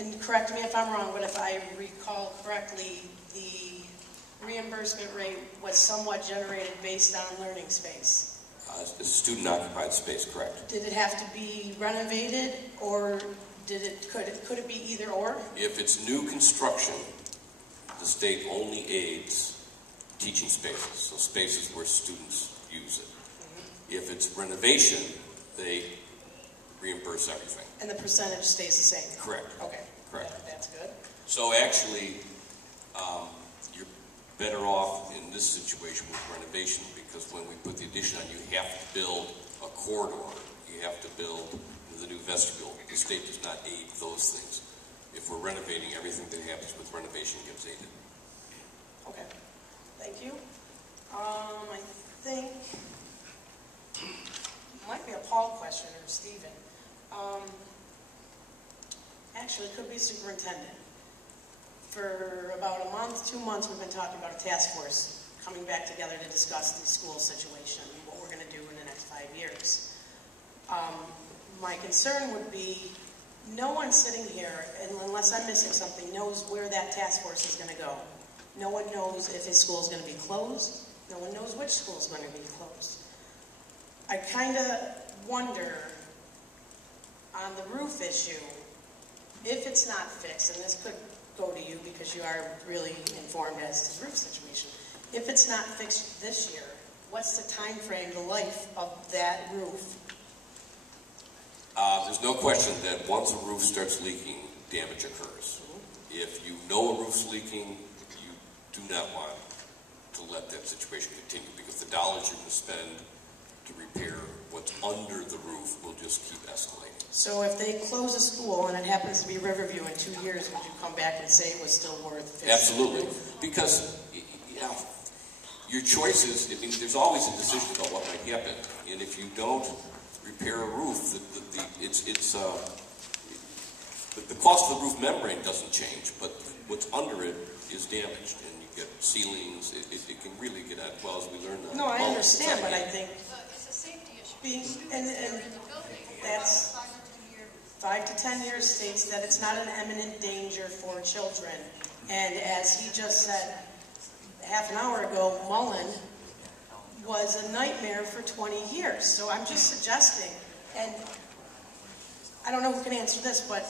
and correct me if I'm wrong, but if I recall correctly, the reimbursement rate was somewhat generated based on learning space. Student-occupied space, correct. Did it have to be renovated, or could it be either or? If it's new construction, the state only aids teaching spaces, so spaces where students use it. If it's renovation, they reimburse everything. And the percentage stays the same? Correct. Okay. Correct. That's good. So actually, you're better off in this situation with renovation, because when we put the addition on, you have to build a corridor. You have to build the new vestibule. The state does not aid those things. If we're renovating, everything that happens with renovation gets aided. Okay. Thank you. I think it might be a Paul question or Stephen. Actually, it could be superintendent. For about a month, 2 months, we've been talking about a task force coming back together to discuss the school situation and what we're going to do in the next 5 years. My concern would be no one sitting here, and unless I'm missing something, knows where that task force is going to go. No one knows if his school is going to be closed. No one knows which school is going to be closed. I kind of wonder on the roof issue, if it's not fixed, and this could go to you because you are really informed as to the roof situation. If it's not fixed this year, what's the time frame, the life of that roof? There's no question that once a roof starts leaking, damage occurs. If you know a roof's leaking, you do not want to let that situation continue, because the dollars you're going to spend to repair what's under the roof will just keep escalating. So if they close a school and it happens to be Riverview in 2 years, would you come back and say it was still worth fixing? Absolutely, because your choices, I mean, there's always a decision about what might happen, and if you don't repair a roof, the cost of the roof membrane doesn't change, but what's under it is damaged, and you get ceilings. It can really get out. Well, as we learned. No, I understand, but I think It's a safety issue. and that's 5 to 10 years states that it's not an imminent danger for children. And as he just said half an hour ago, Mullen was a nightmare for 20 years. So I'm just suggesting, and I don't know who can answer this, but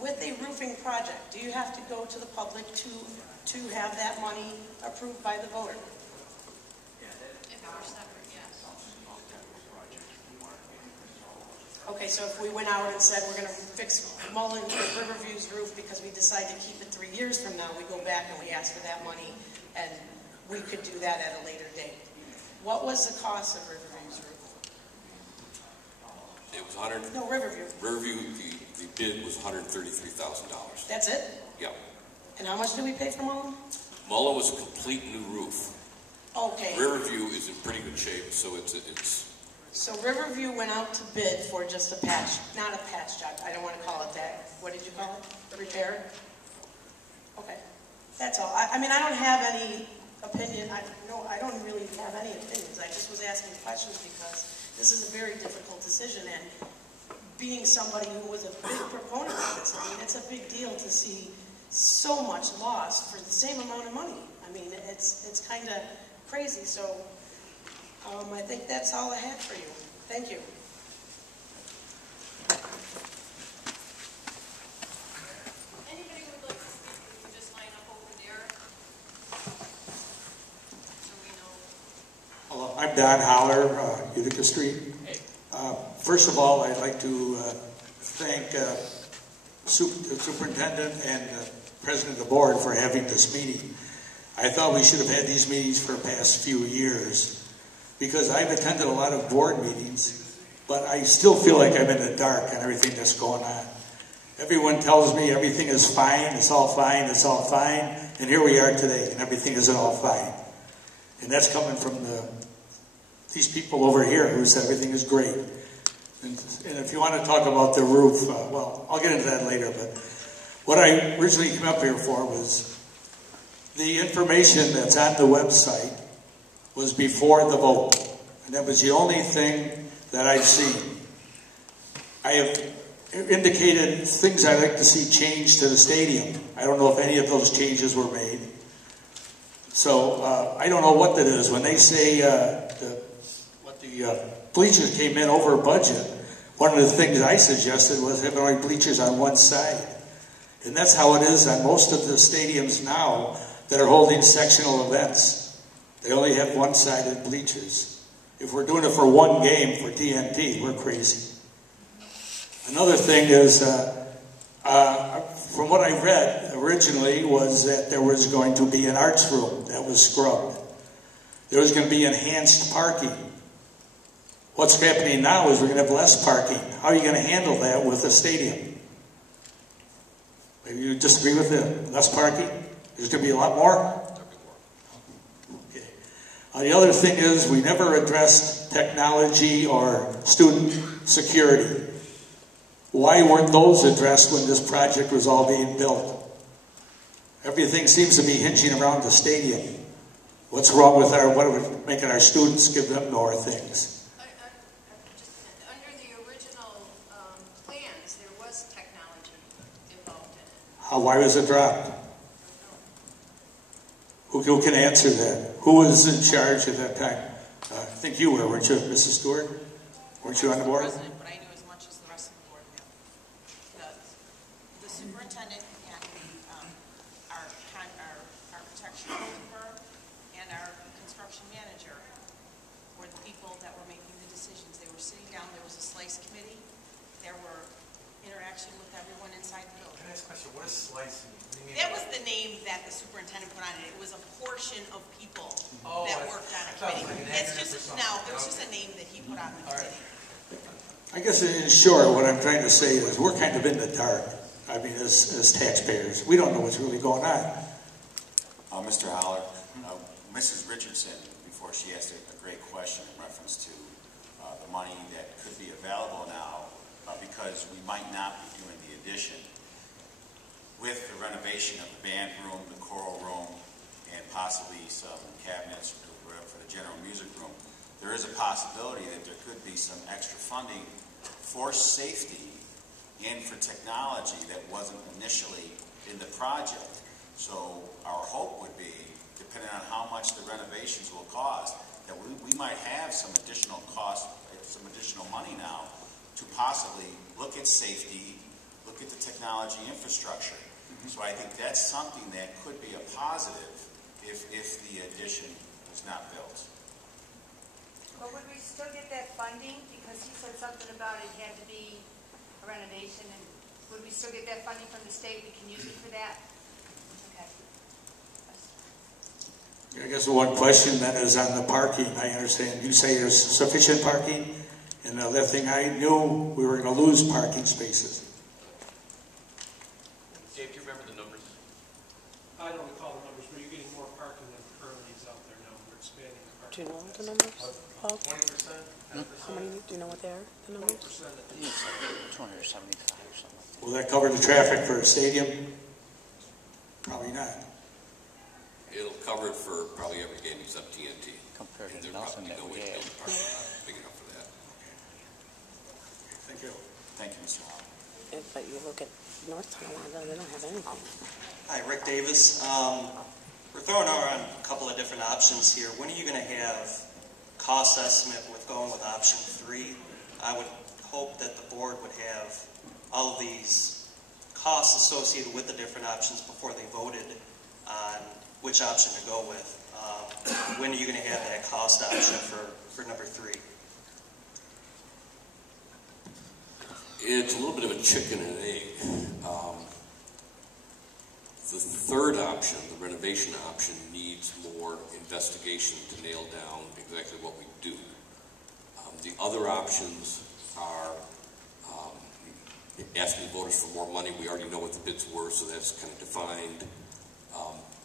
with a roofing project, do you have to go to the public to have that money approved by the voter? If it were separate, yes. Okay, so if we went out and said we're going to fix Mullen or Riverview's roof because we decide to keep it 3 years from now, we go back and we ask for that money, and we could do that at a later date. What was the cost of Riverview's roof? It was 100. No, Riverview. Riverview, the bid was $133,000. That's it? Yeah. And how much did we pay for Mullen? Mullen was a complete new roof. Okay. Riverview is in pretty good shape, so it's. So Riverview went out to bid for just a patch, not a patch job. I don't want to call it that. What did you call it? A repair? Okay. That's all. I mean, I don't have any opinion. I don't really have any opinions. I just was asking questions because this is a very difficult decision, and being somebody who was a big proponent of this, I mean, it's a big deal to see so much lost for the same amount of money. I mean, it's kind of crazy. So I think that's all I have for you. Thank you. Anybody who would like to speak, can you just line up over there? So we know. Hello, I'm Don Holler, Utica Street. First of all, I'd like to thank the superintendent and president of the board for having this meeting. I thought we should have had these meetings for the past few years, because I've attended a lot of board meetings, but I still feel like I'm in the dark on everything that's going on. Everyone tells me everything is fine, it's all fine, it's all fine, and here we are today, and everything isn't all fine. And that's coming from these people over here who said everything is great. And if you want to talk about the roof, well, I'll get into that later, but what I originally came up here for was the information that's on the website was before the vote. And that was the only thing that I've seen. I have indicated things I'd like to see changed to the stadium. I don't know if any of those changes were made. So I don't know what that is. When they say the bleachers came in over budget, one of the things I suggested was having only bleachers on one side. And that's how it is on most of the stadiums now that are holding sectional events. They only have one-sided bleachers. If we're doing it for one game for TNT, we're crazy. Another thing is, from what I read originally, was that there was going to be an arts room that was scrubbed. There was going to be enhanced parking. What's happening now is we're going to have less parking. How are you going to handle that with a stadium? Maybe you disagree with it? Less parking? There's going to be a lot more? Okay. The other thing is we never addressed technology or student security. Why weren't those addressed when this project was all being built? Everything seems to be hinging around the stadium. What's wrong with what are we making our students give them more things? Under the original plans, there was technology involved in it. Why was it dropped? Who can answer that? Who was in charge at that time? I think you were, weren't you, Mrs. Stewart? Weren't you on the board? President, but I knew as much as the rest of the board knew. The superintendent and our architectural firm and our construction manager were the people that were making the decisions. They were sitting down, there was a slice committee, there were interaction with everyone inside the building. Can I ask a question? What is slice mean? That was the name that the superintendent put on it. It was a portion of people that worked on a committee. It's just it was just a name that he put on the committee. I guess in short, what I'm trying to say is we're kind of in the dark. I mean, as taxpayers, we don't know what's really going on. Mr. Holler, Mrs. Richardson, before she asked a great question in reference to the money that could be available now because we might not be doing the addition. With the renovation of the band room, the choral room, and possibly some cabinets for the general music room, there is a possibility that there could be some extra funding for safety and for technology that wasn't initially in the project. So our hope would be, depending on how much the renovations will cost, that we might have some additional cost, some additional money now to possibly look at safety, look at the technology infrastructure. So I think that's something that could be a positive if the addition was not built. But would we still get that funding? Because he said something about it had to be a renovation, and would we still get that funding from the state? We can use it for that? Okay. I guess the one question that is on the parking, I understand you say there's sufficient parking, and the other thing I knew, we were going to lose parking spaces. Dave, do you remember the numbers? I don't recall the numbers, but you're getting more parking than currently is out there now. We're expanding the parking. Do you know the numbers, Paul? 20%? How many, do you know what they are, the numbers? 275 or something like that. Will that cover the traffic for a stadium? Probably not. It'll cover it for probably every game except TNT. Compared and to there'll Nelson probably that no we way to have. build a parking lot big enough for that. Thank you. Thank you, Mr. Howell. But you look at North Tonawanda, they don't have anything. Hi, Rick Davis. We're throwing around a couple of different options here. When are you going to have cost estimate with going with option 3? I would hope that the board would have all of these costs associated with the different options before they voted on which option to go with. When are you going to have that cost option for number 3? It's a little bit of a chicken and egg. The third option, the renovation option, needs more investigation to nail down exactly what we do. The other options are asking voters for more money. We already know what the bids were, so that's kind of defined.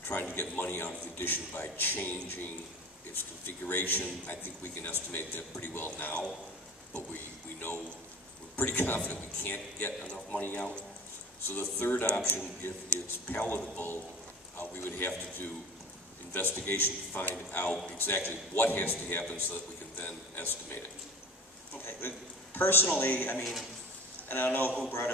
Trying to get money out of the addition by changing its configuration. I think we can estimate that pretty well now, but we know, we're pretty confident we can't get enough money out. So the third option, if it's palatable, we would have to do investigation to find out exactly what has to happen so that we can then estimate it. Okay, but personally, I mean, and I don't know who brought it